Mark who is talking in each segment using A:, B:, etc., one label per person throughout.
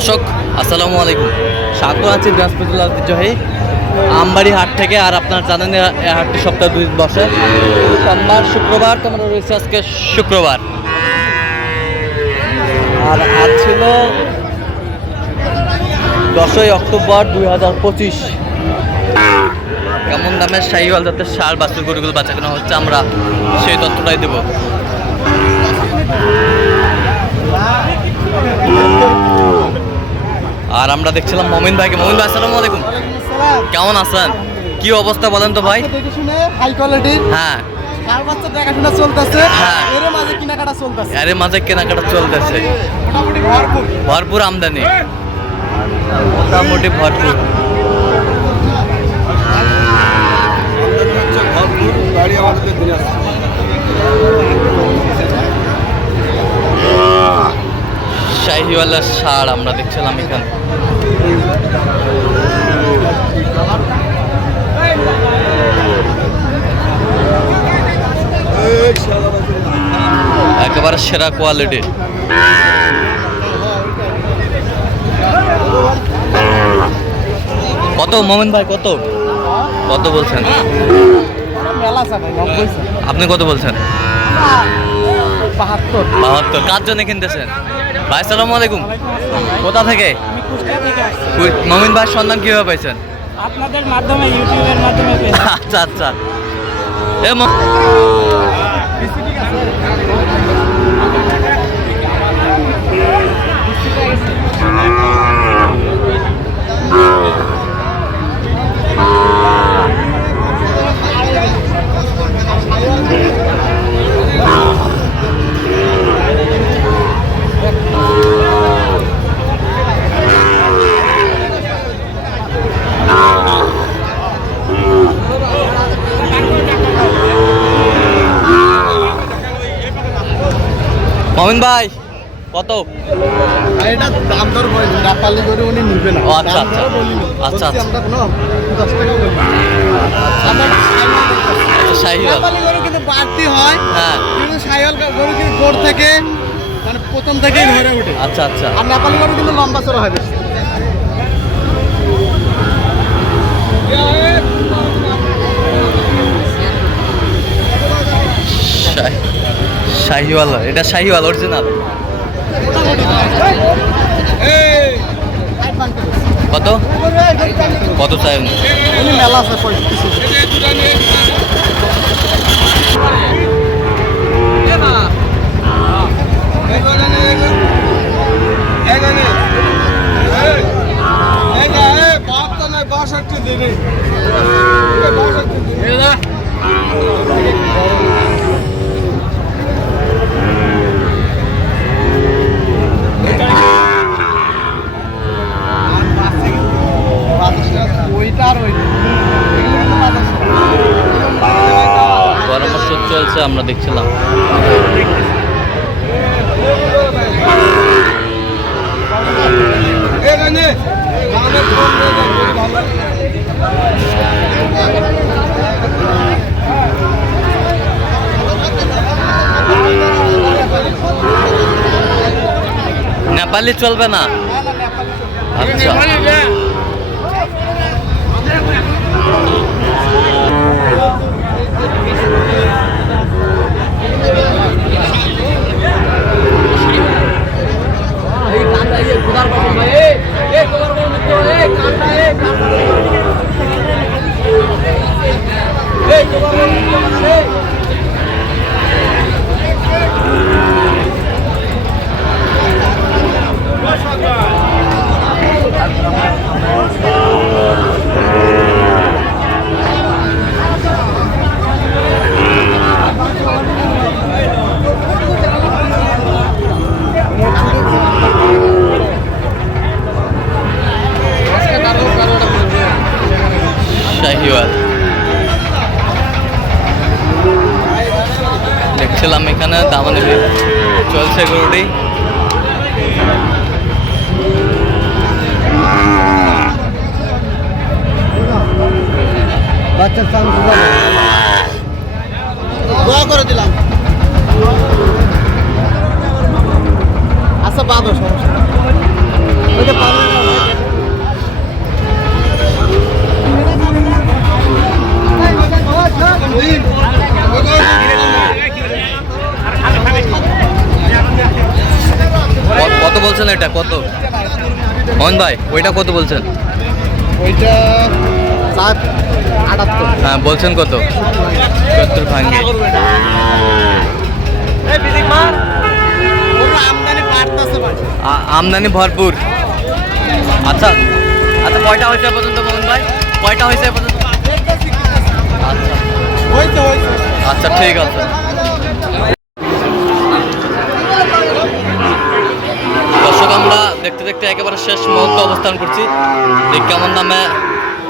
A: দর্শক, আসসালামু আলাইকুম। স্বাগত আছে বৃহস্পতিবার ঐতিহ্যবাহী আমবাড়ি হাট থেকে আর আপনার জানেন হাটটি সপ্তাহে দুই বসে। সোমবার, শুক্রবার তোমরা রয়েছে আজকে শুক্রবার? আর আজ ছিল দশই অক্টোবর দুই হাজার পঁচিশ। কেমন দামের শাহিওয়াল জাতের সার বাছুর গরুগুলো কেনা হচ্ছে, আমরা সেই তথ্যটাই দেবো। আর আমরা দেখছিলাম মমিন ভাইকে। মমিন ভাই আসসালামু আলাইকুম। কেমন আছেন? কি অবস্থা বলেন তো ভাই?
B: হাই কোয়ালিটির
A: হ্যাঁ। হ্যাঁ।
B: মাঝে কেনাকাটা চলতেছে।
A: আরে মাঝে কেনাকাটা চলতেছে।
B: ভরপুর।
A: ভরপুর আমদানি। মোটামুটি ভরপুর। শাহিওয়ালার সার আমরা দেখছিলাম এখানে। একেবারে সেরা কোয়ালিটির কত মোমেন ভাই কত? কত বলছেন? আপনি কত বলছেন?
B: বাহাত্তর।
A: বাহাত্তর। কার জন্য কিনতেছেন? ভাই সালাম আলাইকুম। কোথা থেকে? মমিন ভাই সন্ধান কীভাবে পাইছেন?
B: আপনাদের মাধ্যমে ইউটিউবের মাধ্যমে।
A: আচ্ছা আচ্ছা। এ ম- মমিন ভাই কত?
B: আর এটা দাম দর বলি নেপালি করে উনি নিবে না
A: আচ্ছা, আচ্ছা। আচ্ছা, আচ্ছা।
B: আমরা কোনো টাকা বলি।
A: শাহিওয়াল
B: গরু কিন্তু বাড়তি হয়।
A: হ্যাঁ।
B: কিন্তু গরু কিন্তু গোড় থেকে মানে প্রথম থেকেই ধরে উঠে।
A: আচ্ছা আচ্ছা।
B: আর নেপালি গরু কিন্তু লম্বা চড়া হয় বেশি।
A: শাহিওয়াল এটা শাহিওয়াল অরিজিনাল কত? কত চাই
B: মেলা আছে পঁয়ত্রিশ ওইটা আর ওইটা এগুলো কিন্তু বাতাস
A: পরামর্শ চলছে আমরা দেখছিলাম। নেপালি চলবে না। আচ্ছা শাহিওয়াল দেখছিলাম এখানে দামানি চলছে গরুটি
B: বাচ্চার
A: ভাই ওইটা কত বলছেন?
B: ওইটা চার আটাত্তর।
A: হ্যাঁ বলছেন কত? সত্তর ভাঙ্গে।
B: আমদানি
A: ভরপুর। আচ্ছা আচ্ছা কয়টা হয়েছে পর্যন্ত মোহন ভাই? কয়টা হয়েছে পর্যন্ত? আচ্ছা। আচ্ছা ঠিক আছে দর্শক আমরা দেখতে দেখতে একেবারে শেষ মুহূর্ত অবস্থান করছি। কেমন দামে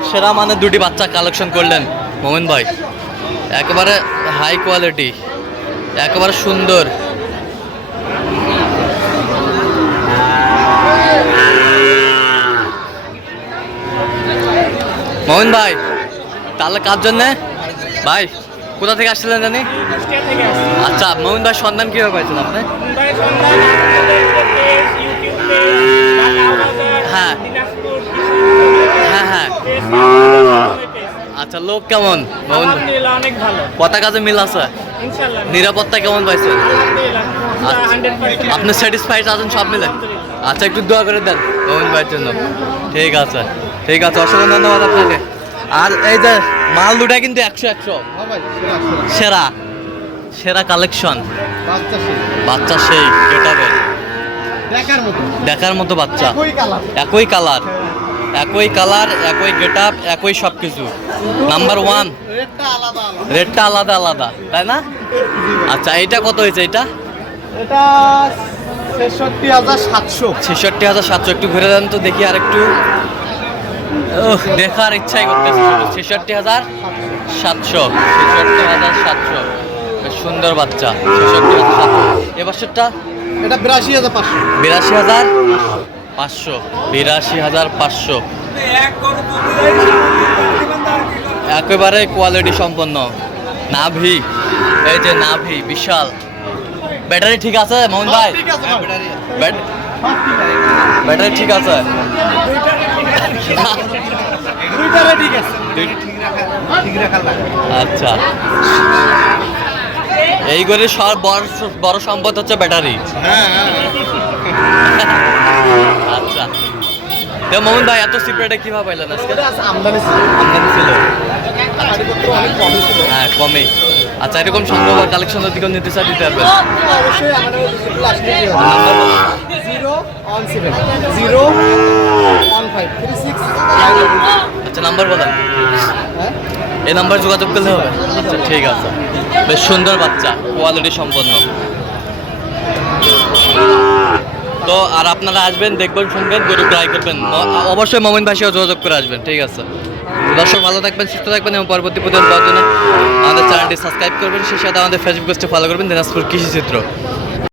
A: সেরা মানে দুটি বাচ্চা কালেকশন করলেন মোমিন ভাই। একেবারে হাই কোয়ালিটি একেবারে সুন্দর। মোহন ভাই, তাহলে কার জন্যে? ভাই, কোথা থেকে আসছিলেন জানি? আচ্ছা মোহন ভাই সন্ধান কীভাবে পাইছেন আপনি? হ্যাঁ। হ্যাঁ হ্যাঁ। আচ্ছা লোক কেমন?
C: অনেক ভালো।
A: কথা কাজে মিল আছে নিরাপত্তা কেমন পাইছেন?
C: আলহামদুলিল্লাহ
A: আচ্ছা। আপনি স্যাটিসফাইড আছেন সব মিলে? আচ্ছা একটু দোয়া করে দেন মোহন ভাইয়ের জন্য। ঠিক আছে ঠিক আছে অসংখ্য ধন্যবাদ আপনাকে। আর এই যে মাল দুটা কিন্তু একশো একশো।
B: হ্যাঁ সেরা, সেরা।
A: কালেকশন
B: বাচ্চা সেই।
A: বাচ্চা সেই কেটাবে
B: দেখার মতো।
A: বাচ্চা।
B: একই কালার
A: একই কালার একই কালার একই গেট আপ একই সব কিছু নাম্বার ওয়ান
B: রেটটা আলাদা। আলাদা
A: আলাদা আলাদা। তাই না? আচ্ছা এটা কত হয়েছে এটা
B: এটা ছেষট্টি হাজার সাতশো।
A: ছেষট্টি হাজার সাতশো। একটু ঘুরে দেন তো দেখি আর একটু। দেখার ইচ্ছাই করতেছে ছেষট্টি হাজার সাতশো। ছেষট্টি হাজার সাতশো। সুন্দর বাচ্চা। ছেষট্টি হাজার সাতশো। এবছরটা
B: এটা বিরাশি হাজার পাঁচশো।
A: বিরাশি হাজার পাঁচশো বিরাশি হাজার পাঁচশো। একেবারে কোয়ালিটি সম্পন্ন। নাভি এই যে নাভি বিশাল। ব্যাটারি ঠিক আছে মোহন ভাই। ব্যাটারি ঠিক আছে। আচ্ছা। এই করে সব বড় বড় সম্পদ হচ্ছে ব্যাটারি।
B: হ্যাঁ হ্যাঁ
A: আচ্ছা। তো মোহন ভাই এত সিপ্রেটে কীভাবে পাইলেন আজকে?
B: আমদানি ছিল।
A: আমদানি ছিল।
B: ছিল
A: হ্যাঁ কমে। আচ্ছা এরকম সংগ্রহ বা কালেকশন যদি কেউ নিতে চাই দিতে পারবেন আচ্ছা নাম্বার বলেন।
B: হ্যাঁ?
A: এই নাম্বার যোগাযোগ করলে হবে? আচ্ছা ঠিক আছে। বেশ সুন্দর বাচ্চা কোয়ালিটি সম্পন্ন। তো আর আপনারা আসবেন, দেখবেন, শুনবেন, গরু ট্রাই করবেন। অবশ্যই মোমিন ভাষাও যোগাযোগ করে আসবেন, ঠিক আছে। দর্শক, ভালো থাকবেন, সুস্থ থাকবেন এবং পরবর্তী প্রতিদিন পাওয়ার জন্য আমাদের চ্যানেলটি সাবস্ক্রাইব করবেন। সেই সাথে আমাদের ফেসবুক পেজটি ফলো করবেন, দিনাজপুর কৃষি চিত্র।